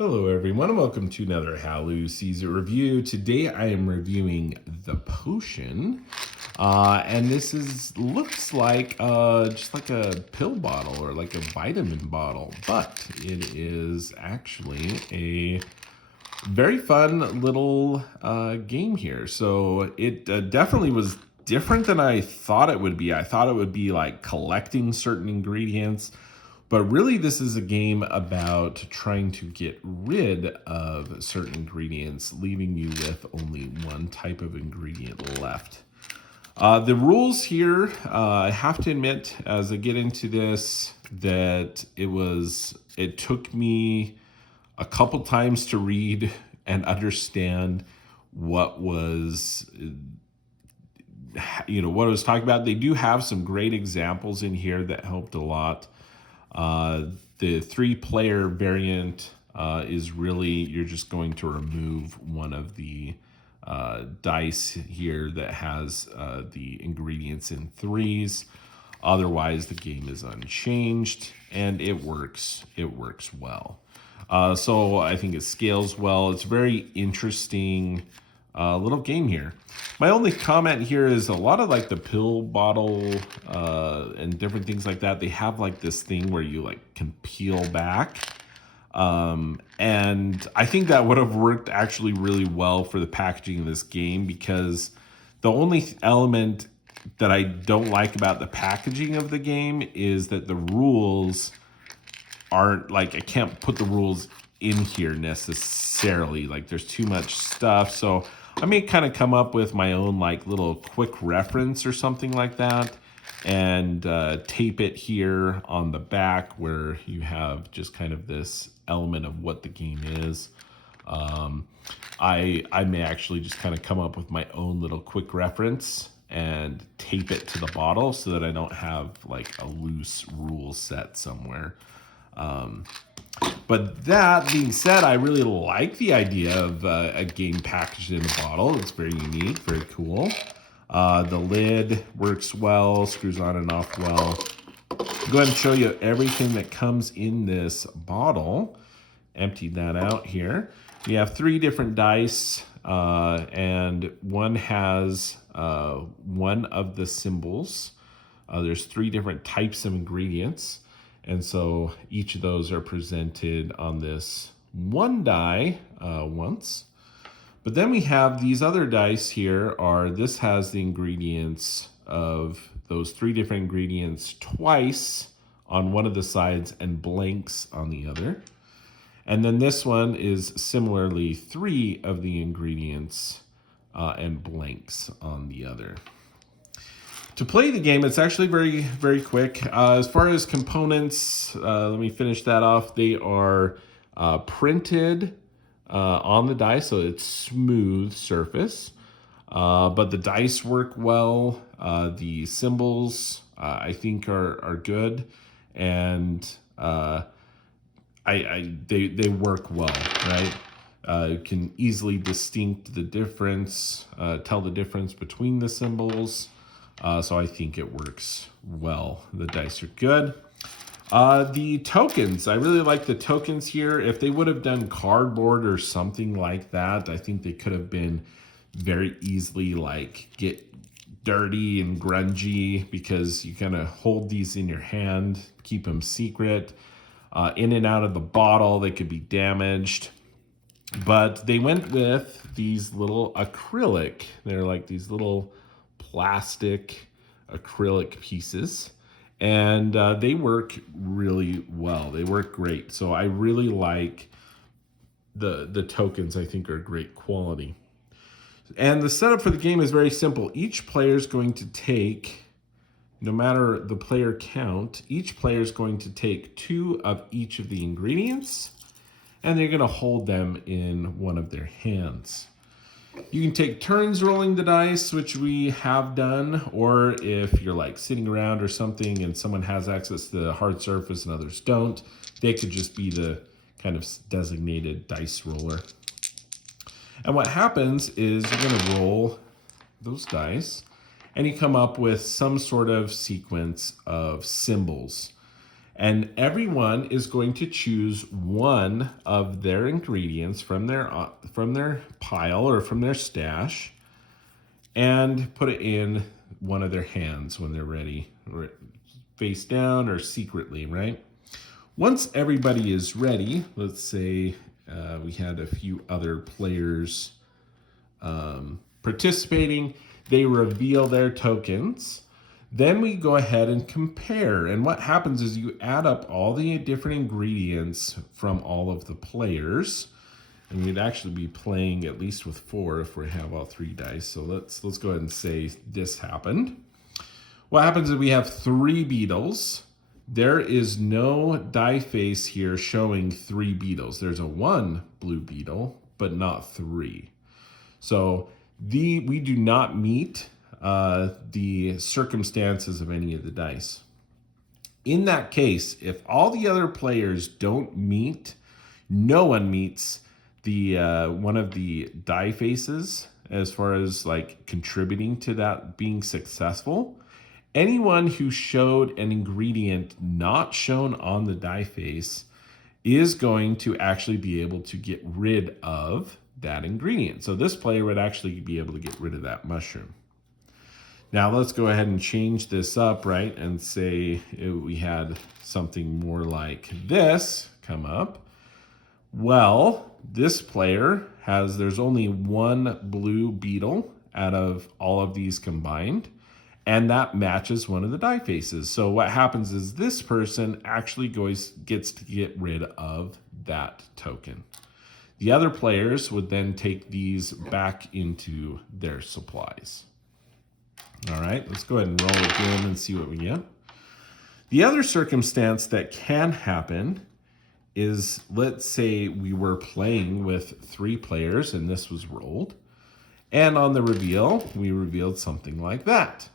Hello everyone and welcome to another Hallow Caesar review. Today I am reviewing the potion. And this looks like just like a pill bottle or like a vitamin bottle, but it is actually a very fun little game here. So it definitely was different than I thought it would be. I thought it would be like collecting certain ingredients, but really this is a game about trying to get rid of certain ingredients, leaving you with only one type of ingredient left. The rules here, I have to admit, as I get into this, that it took me a couple times to read and understand what was what I was talking about. They do have some great examples in here that helped a lot. The 3-player variant is really, you're just going to remove one of the dice here that has the ingredients in threes. Otherwise, the game is unchanged and it works well. So I think it scales well. It's very interesting little game here. My only comment here is a lot of like the pill bottle and different things like that. They have like this thing where you like can peel back. And I think that would have worked actually really well for the packaging of this game, because the only element that I don't like about the packaging of the game is that the rules aren't like, I can't put the rules in here necessarily. Like there's too much stuff. So I may kind of come up with my own like little quick reference or something like that, and tape it here on the back where you have just kind of this element of what the game is. I may actually just kind of come up with my own little quick reference and tape it to the bottle so that I don't have like a loose rule set somewhere. But that being said, I really like the idea of a game packaged in a bottle. It's very unique, very cool. The lid works well, screws on and off well. I'll go ahead and show you everything that comes in this bottle. Empty that out here. We have 3 different dice, and one has one of the symbols. There's 3 different types of ingredients. And so each of those are presented on this one die once. But then we have these other dice here. This has the ingredients of those 3 different ingredients twice on one of the sides and blanks on the other. And then this one is similarly 3 of the ingredients and blanks on the other. To play the game, it's actually very, very quick. As far as components, let me finish that off. They are printed on the dice, so it's smooth surface. But the dice work well. The symbols, I think, are good, and they work well, right? You can easily distinct the difference, tell the difference between the symbols. So I think it works well. The dice are good. The tokens, I really like the tokens here. If they would have done cardboard or something like that, I think they could have been very easily like get dirty and grungy, because you kind of hold these in your hand, keep them secret. In and out of the bottle, they could be damaged. But they went with these little acrylic. They're like these little plastic acrylic pieces, and they work really well. They work great. So I really like the tokens. I think are great quality. And the setup for the game is very simple. Each player is going to take, no matter the player count, each player is going to take 2 of each of the ingredients, and they're going to hold them in one of their hands. You can take turns rolling the dice, which we have done, or if you're like sitting around or something and someone has access to the hard surface and others don't, they could just be the kind of designated dice roller. And what happens is you're going to roll those dice, and you come up with some sort of sequence of symbols. And everyone is going to choose one of their ingredients from their pile or from their stash and put it in one of their hands when they're ready, face down or secretly, right? Once everybody is ready, let's say we had a few other players participating, they reveal their tokens. Then we go ahead and compare. And what happens is you add up all the different ingredients from all of the players. And we'd actually be playing at least with 4 if we have all 3 dice. So let's go ahead and say this happened. What happens is we have 3 beetles. There is no die face here showing 3 beetles. There's a 1 blue beetle, but not 3. So we do not meet the circumstances of any of the dice. In that case, if all the other players don't meet, no one meets the one of the die faces as far as like contributing to that being successful. Anyone who showed an ingredient not shown on the die face is going to actually be able to get rid of that ingredient. So this player would actually be able to get rid of that mushroom. Now let's go ahead and change this up, right? And say we had something more like this come up. Well, this player there's only 1 blue beetle out of all of these combined, and that matches one of the die faces. So what happens is this person actually gets to get rid of that token. The other players would then take these back into their supplies. All right, let's go ahead and roll again and see what we get. The other circumstance that can happen is, let's say we were playing with 3 players and this was rolled. And on the reveal, we revealed something like that.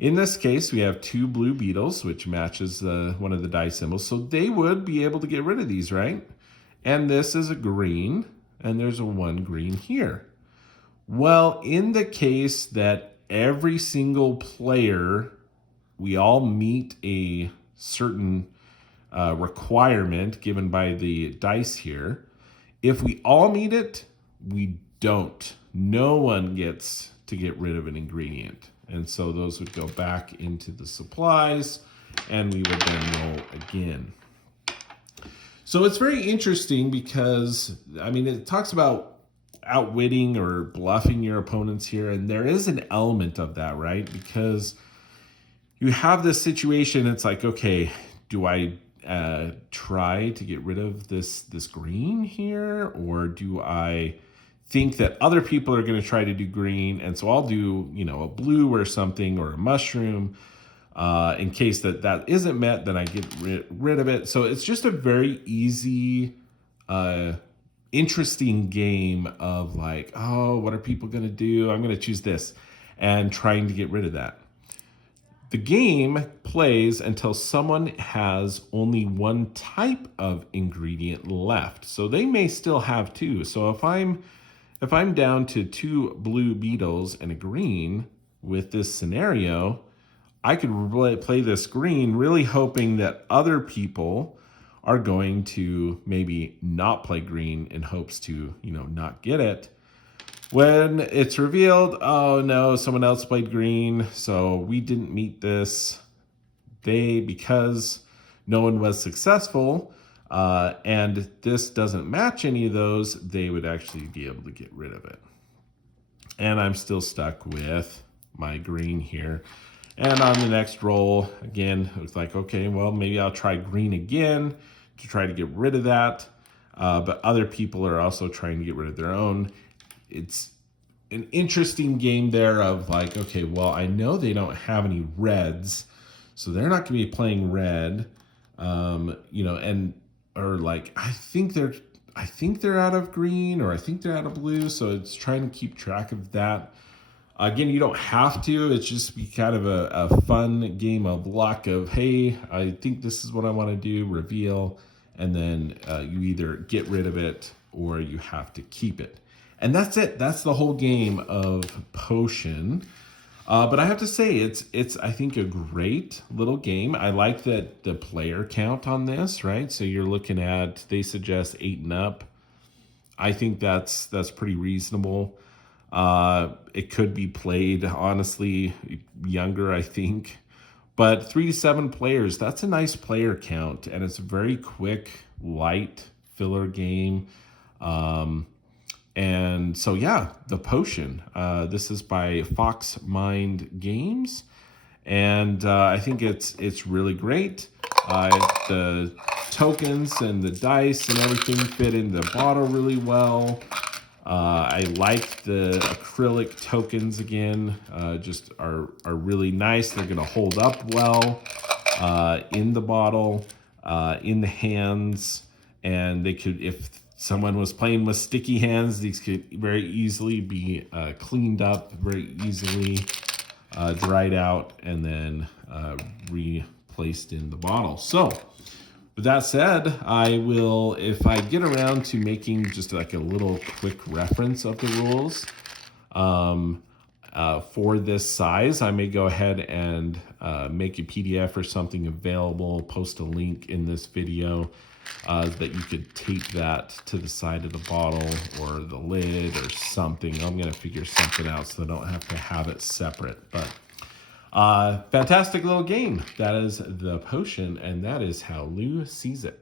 In this case, we have 2 blue beetles, which matches one of the die symbols. So they would be able to get rid of these, right? And this is a green, and there's a 1 green here. Well, in the case that every single player, we all meet a certain requirement given by the dice here. If we all meet it, we don't. No one gets to get rid of an ingredient. And so those would go back into the supplies, and we would then roll again. So it's very interesting because, I mean, it talks about outwitting or bluffing your opponents here, and there is an element of that, right? Because you have this situation, it's like, okay, do I try to get rid of this green here, or do I think that other people are going to try to do green, and so I'll do, a blue or something, or a mushroom, in case that isn't met, then I get rid of it. So it's just a very easy interesting game of like, oh, what are people going to do? I'm going to choose this, and trying to get rid of that. The game plays until someone has only 1 type of ingredient left. So they may still have 2. So if I'm down to 2 blue beetles and a green with this scenario, I could play this green, really hoping that other people are going to maybe not play green in hopes to, not get it. When it's revealed, oh no, someone else played green, so we didn't meet this. Because no one was successful, and this doesn't match any of those, they would actually be able to get rid of it. And I'm still stuck with my green here. And on the next roll, again, it's like, okay, well, maybe I'll try green again to try to get rid of that. But other people are also trying to get rid of their own. It's an interesting game there of like, okay, well, I know they don't have any reds, so they're not going to be playing red, or like, I think they're out of green, or I think they're out of blue. So it's trying to keep track of that. Again, you don't have to. It's just be kind of a fun game of luck of, hey, I think this is what I want to do, reveal, and then you either get rid of it or you have to keep it. And that's it. That's the whole game of Potion. But I have to say, it's I think a great little game. I like that the player count on this, right? So you're looking at, they suggest 8 and up. I think that's pretty reasonable. It could be played honestly younger, I think. But 3 to 7 players, that's a nice player count, and it's a very quick, light filler game. Um, and so, yeah, The Potion. This is by Fox Mind Games, and I think it's really great. The tokens and the dice and everything fit in the bottle really well. I like the acrylic tokens again. Just are really nice. They're going to hold up well in the bottle, in the hands, and they could, if someone was playing with sticky hands, these could very easily be cleaned up very easily, dried out, and then replaced in the bottle. So with that said, I will, if I get around to making just like a little quick reference of the rules for this size, I may go ahead and make a PDF or something available, post a link in this video that you could tape that to the side of the bottle or the lid or something. I'm going to figure something out so I don't have to have it separate. But fantastic little game. That is The Potion, and that is how Lou sees it.